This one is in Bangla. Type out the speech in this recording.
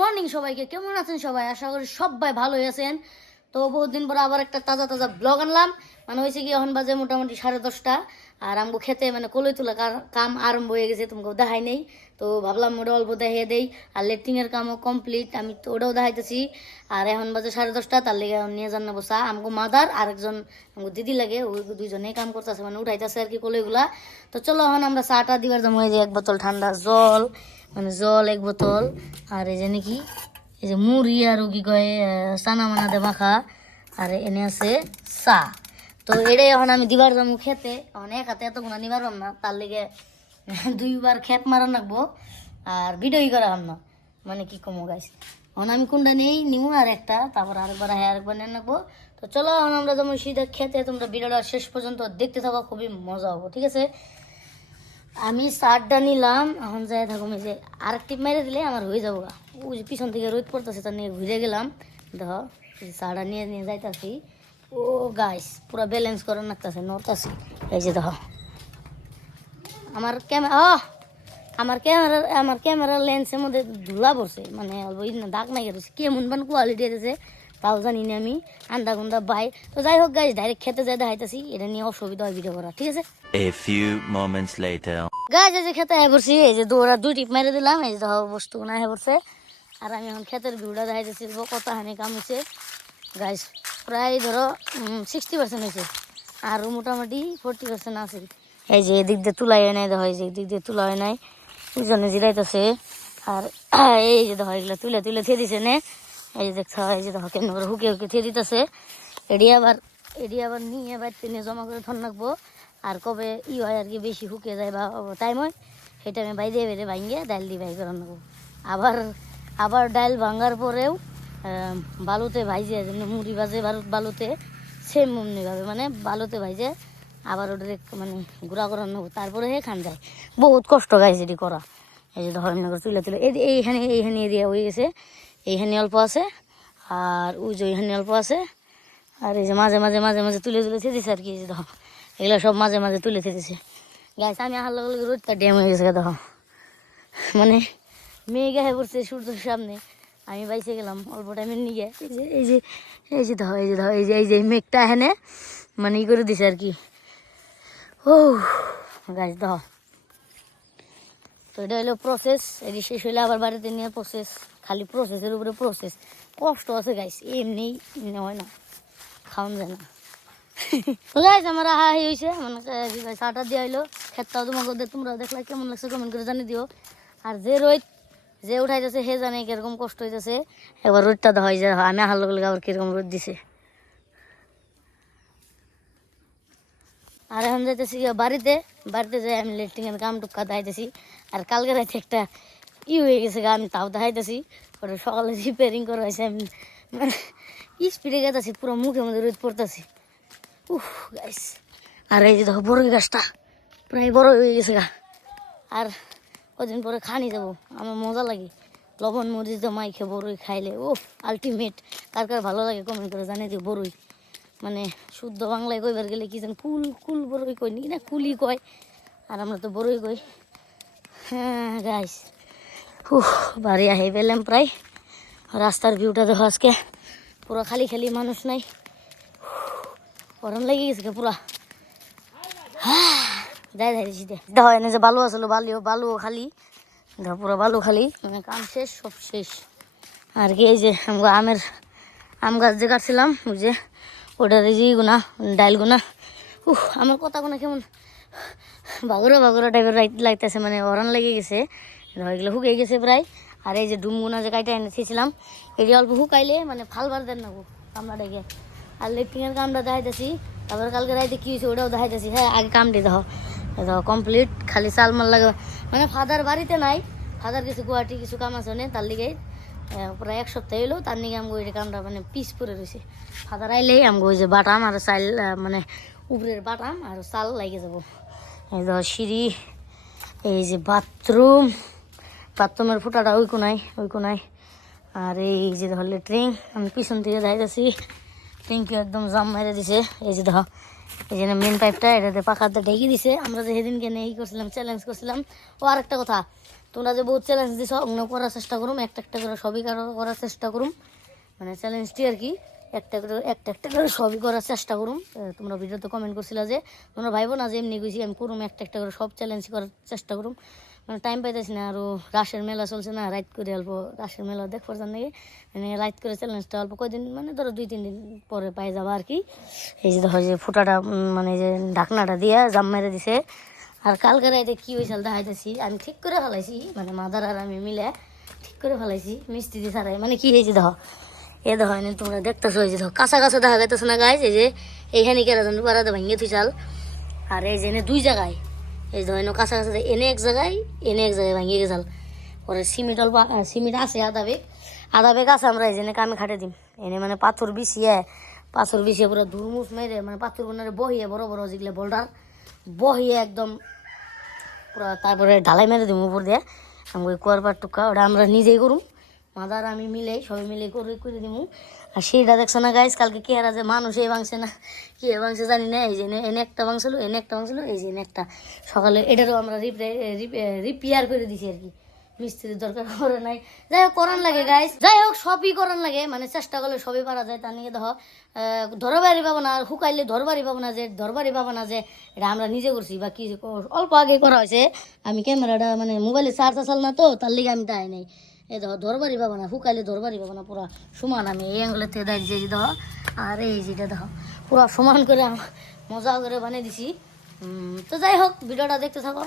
মর্নিং সবাইকে। কেমন আছেন সবাই? আশা করি সবাই ভালোই আছেন। তো বহুদিন পর আবার একটা তাজা তাজা ব্লগ আনলাম। মানে হয়েছে কি, এখন বাজে মোটামুটি সাড়ে দশটা। আর আমগো খেতে মানে কলই তোলা কাম আরম্ভ হয়ে গেছে, তোমাকে দেখাই নেই। তো ভাবলাম ওটা অল্প দেখিয়ে দেই। আর লেট্রিনের কামও কমপ্লিট আমি তো ওটাও দেখাইতেছি। আর এখন বাজে সাড়ে দশটা, তার লেগে নিয়ে যান নেব চা আমগো মাদার আর একজন আমগো দিদি লাগে, ওই দুইজনেই কাম করতেছে মানে উঠাইতেছে আর কি কলইগুলা। তো চলো এখন আমরা চাটা দিবার জন্য এই যে এক বোতল ঠান্ডা জল মানে জল এক বোতল আর এই যে নাকি এই যে মুড়ি আর কি কয় আহ, চানা মানা দে মাখা আর এনে আছে চা। তো এটাই এখন আমি দিবার যাব খেতে এখন এক হাতে এত গুণা নিবার না তার লেগে দুইবার খেত মারা রাখব আর ভিডিওই করা হম না মানে কি কমো গাইছে এখন আমি কোনটা নেই নিমু আর একটা তারপর আরেকবার হ্যাঁ আরেকবার নিয়ে নেব তো চলো এখন আমরা যেমন সিধা খেতে তোমরা ভিডিওটা শেষ পর্যন্ত দেখতে থাকো খুবই মজা হব ঠিক আছে? আমি শার্টটা নিলাম, এখন যাই থাকুম, এই যে আর টিপ মেরে দিলে আমার হয়ে যাব গা। ওই পিছন থেকে রোদ পড়তেছে, তার নিয়ে ঘুরে গেলাম। দেখো শার্টটা নিয়ে নিয়ে যাইতাছি। ও গাইস পুরো ব্যালেন্স করে নাকতেছে নড়তাছি। এই যে দেখো। আমার ক্যামেরা ও আমার ক্যামেরা আমার ক্যামেরার লেন্সের মধ্যে ধুলা পড়ছে মানে অল্প দাগ নাই গেছে কেমন বান কোয়ালিটি এসেছে তাও জানি না আমি। আন্দা গুন্দা বাই। তো যাই হোক গাইজ ডাইরেক্ট খেতে যাই দেখাইতেছি। এটা নিয়ে অসুবিধা হয় ভিডিও করা ঠিক আছে? A few moments later. গাছ এই যে খেতে হয়ে পড়ছি এই যে দৌড়া দুই টিপ মেরে দিলাম এই যে বস্তু না হয়ে পড়ছে। আর আমি এখন ক্ষেতের ভিউটা দেখাইতেছি কত হানি কাম হয়েছে গাছ প্রায় ধরো সিক্সটি পার্সেন্ট হয়েছে আর মোটামুটি ফোরটি পার্সেন্ট আছে। এই যে এদিক দিয়ে তুলা হয় নাই দেখো এই যে এদিক দিয়ে তুলা হয় নাই। দুজনে জিরাইতেছে। আর এই যে দেখো এগুলো তুলে তুলে থিয়ে দিছে নে। এই যে দেখছ, এই যে দেখো কেন হুকে হুকে থিয়ে দিতেছে। এডি আবার এডি আবার নিয়ে বাড়িতে নিয়ে জমা করে ধর রাখব। আর কবে ই হয় আর কি বেশি শুকিয়ে যায় বা টাইম হয় সেটা আমি বাই দিয়ে বেড়ে ভাঙিয়ে ডাল দিয়ে ভাই করে নেব আবার আবার ডাল ভাঙার পরেও বালুতে ভাইজে, যেমনি মুড়ি বাজে বালু- বালুতে সেম অমনিভাবে মানে বালুতে ভাইজে আবার ওটা মানে গুঁড়া করে নেব তারপরে হে খান যায়। বহুত কষ্ট গাইছে এটি করা। এই যে ধরেন তুলে তুলে, এই এইখানে এইখানে এরিয়া হয়ে গেছে। এইখানে অল্প আছে, আর ওই যে এইখানে অল্প আছে। আর এই যে মাঝে মাঝে মাঝে মাঝে তুলে তুলে দিছে আর কি দেখো, এগুলো সব মাঝে মাঝে তুলে দিছে গাছ আমি আহার লগে লগে রোদটা ড্যাম হয়ে গেছে দেখো। মানে মেয়ে গায়ে পড়ছে সূর্যের সামনে। আমি বাইসে গেলাম, অল্প টাইমের নিয়ে এই যে এই যে এই যে ধর এই যে ধর এই যে এই যে মেঘটা এখানে মানে ই করে দিছে আর কি। ও গাছ ধর তো এটা হলো প্রসেস এটি শেষ হইলে আবার বাড়িতে নিয়ে প্রসেস খালি প্রসেসের উপরে প্রসেস কষ্ট আছে গাইস এমনি এমনি হয় না খাওয়ান যায় না। তো গাইস আমার আহা হয়েছে মানে চাটা দিয়ে হইল খেতটাও তোমাকে তোমরা দেখলে কেমন লাগছে কমেন্ট করে জানিয়ে দিও। আর যে রোদ, যে উঠাইতেছে হে জানে কীরকম কষ্ট হইতেছে। একবার রোদটা দেওয়া হয় যে আমি আহার লগে আবার কীরকম রোদ দিছে। আর এখন যাইতেছি বাড়িতে বাড়িতে যাই আমি লেট্রিনের কাম টুকা দেখাইতেছি আর কালকে রাতে একটা ই হয়ে গেছে গা, আমি তাও দেখাইতেছি। ওটা সকালে রিপেয়ারিং করা হয়েছে, আমি মানে স্পিডে গেতেছি পুরো মুখে মধ্যে রোদ পড়তেছি। উফ গাইস আর এই যে দেখো বড়ই গাছটা, প্রায় বড় হয়ে গেছে গা। আর কদিন পরে খানি যাব আমার মজা লাগে। লবণ মরিচ মাইখে বড়ই খাইলে ও আলটিমেট কার কার ভালো লাগে কমেন্ট করে জানিয়ে দিও বড়ই মানে শুদ্ধ বাংলায় কইবার গেলে কি জানি কুল কুল বড়ই কই নি না কুলি কয়? আর আমরা তো বড়ই কই। হ্যাঁ গাইস উহ বাড়ি আহি পেলাম প্রায়। রাস্তার ভিউটা দেখো আজকে। পুরো খালি খালি মানুষ নাই। গরম লেগে গেছে পুরা। যাই যাই শীতে দেখো, এনে যে বালু আসলো বালিও, বালুও খালি। দেখো, পুরো বালু খালি। মানে কাম শেষ, সব শেষ। আর কি, এই যে আমগো আমের আম গাছ যে কাটছিলাম, ওই যে ওটার যে গুনা ডাইল গুনা উহ আমার কথা গুনা কেমন? বাগরা বাগরা টাইপের লাগতেছে মানে অরান লেগে গেছে। এগুলো শুকিয়ে গেছে প্রায়। আর এই যে ডুমগুনা যে কাইটা এনে দিয়েছিলাম এটি অল্প শুকাইলে মানে ফাল বার দেন নেব কামড়া ডেকে। আর লেট্রিনের কামটা দেখাইতেছি, তারপর কালকে রাইতে কি হয়েছে ওটাও দেখাইতেছি। হ্যাঁ আগে কামটি দেখো দেখো কমপ্লিট খালি চাল মাল লাগে মানে ফাদার বাড়িতে নাই, ফাদার কিছু গুয়াহাটি কিছু কাম আছে না তার লিগে প্রায় এক সপ্তাহ এলো তার নিগে আমগো ওই কামটা মানে পিস পরে রয়েছে ফাদার আইলেই আমগো ওই যে বাটাম আর চাল মানে উপরের বাটাম আর চাল লাগে যাব সিঁড়ি এই যে বাথরুম, বাথরুমের ফুটাটা ওই কোনায় ওই কোনায়। আর এই যে দেখো লেট্রিন, আমি পিছন থেকে যাইতেছি ট্যাঙ্কি একদম জাম মেরে দিছে। এই যে ধর, এই যে মেন পাইপটা এটাতে পাখাতে ঢেকে দিছে। আমরা যে সেদিনকে এই করছিলাম চ্যালেঞ্জ করছিলাম। ও আর একটা কথা, তোমরা যে বহুত চ্যালেঞ্জ দিছ, অন্য করার চেষ্টা করুম, একটা একটা করে সবই কারো- করার চেষ্টা করুম। মানে চ্যালেঞ্জটি আর কি একটা করে, একটা একটা করে সবই করার চেষ্টা করুম তোমরা ভিডিওতে কমেন্ট করছিলা যে, তোমরা ভাইবো না যে এমনি কইছি, আমি করুম, একটা একটা করে সব চ্যালেঞ্জ করার চেষ্টা করুম। মানে টাইম পাইতেছি না আরও রাসের মেলা চলছে না রাইট করে অল্প রাসের মেলা দেখ পারছেন নাকি মানে রাইট করে চ্যালেঞ্জটা অল্প কয়দিন মানে ধরো দুই, তিন দিন পরে পাই যাবা আর কি। এই যে দেখো যে ফুটাটা মানে যে ঢাকনাটা দিয়া জাম মেরে দিছে। আর কালকে রাইতে কি হয়েছিল দেখাইতেছি, আমি ঠিক করে ফেলাইছি মানে মাদার আর আমি মিলে ঠিক করে ফেলাইছি, মিষ্টি দিয়ে সারাই মানে কি হয়েছে দেখো এ দেখো, এনে তোমরা দেখতেছো এই যে দেখো কাঁচা কাঁচা দেখা যাইতেছে না গাছ এই যে এইখানে কেরা জানো পাড়াতে ভাঙিয়ে তুই চাল। আর এই যে দুই জায়গায়, এই যে এনে কাঁচা কাঁচা এনে এক জায়গায়, এনে এক জায়গায় ভাঙিয়ে গেছাল পরে সিমেন্ট অল্প সিমেন্ট আছে আধা বেগ আধা বেগ আছে, আমরা এই যে এনে কামে খাটে দিম। এনে মানে পাথর বিছিয়ে পাথর বিছিয়ে পুরো ধুরমুস মেরে মানে পাথর বোনারে বহিয়ে, বড় বড় যেগুলো বোল্ডার বহিয়ে একদম পুরো তারপরে ঢালাই মেরে দিম উপর দিয়ে। আমি ওই কুয়ারপার টুকা, ওটা আমরা নিজেই করুম। মাদার আমি মিলে, সবাই মিলে করে করে দিব আর সেইটা দেখছ না গাইস কালকে কে হারা যে মানুষ, এই ভাঙছে না? কি এ ভাঙছে জানি না, এই যে এনে- একটা ভাঙছিল এনে একটা ভাঙছিল এই যে এনে একটা। সকালে এটারও আমরা রিপেয়ার করে দিছি আর কি। মিস্ত্রির দরকার করে নাই। যাই হোক, করান লাগে গাইস যাই হোক, সবই করান লাগে। মানে চেষ্টা করলে সবই পারা যায় তার নিয়ে দেখো। ধরবারি পাবো না, আর শুকাইলে ধরবারি পাবো না যে, ধরবারি পাবো না যে, এটা আমরা নিজে করছি। বা ক- অল্প আগে করা হয়েছে। আমি ক্যামেরাটা মানে মোবাইলে চার্জ আসাল না তো, তার লিগে আমি তাই নাই। এই দেখো ধরবারই পাবো না ফুকাইলে ধরবারই পাবো না পুরো সমান আমি, এই অ্যাঙ্গলের থেকে দাঁড়িয়ে যে দেখো, আর এই যেটা দেখো, পুরো সমান করে মজা করে বানিয়ে দিছি। তো যাই হোক, ভিডিওটা দেখতে থাকো।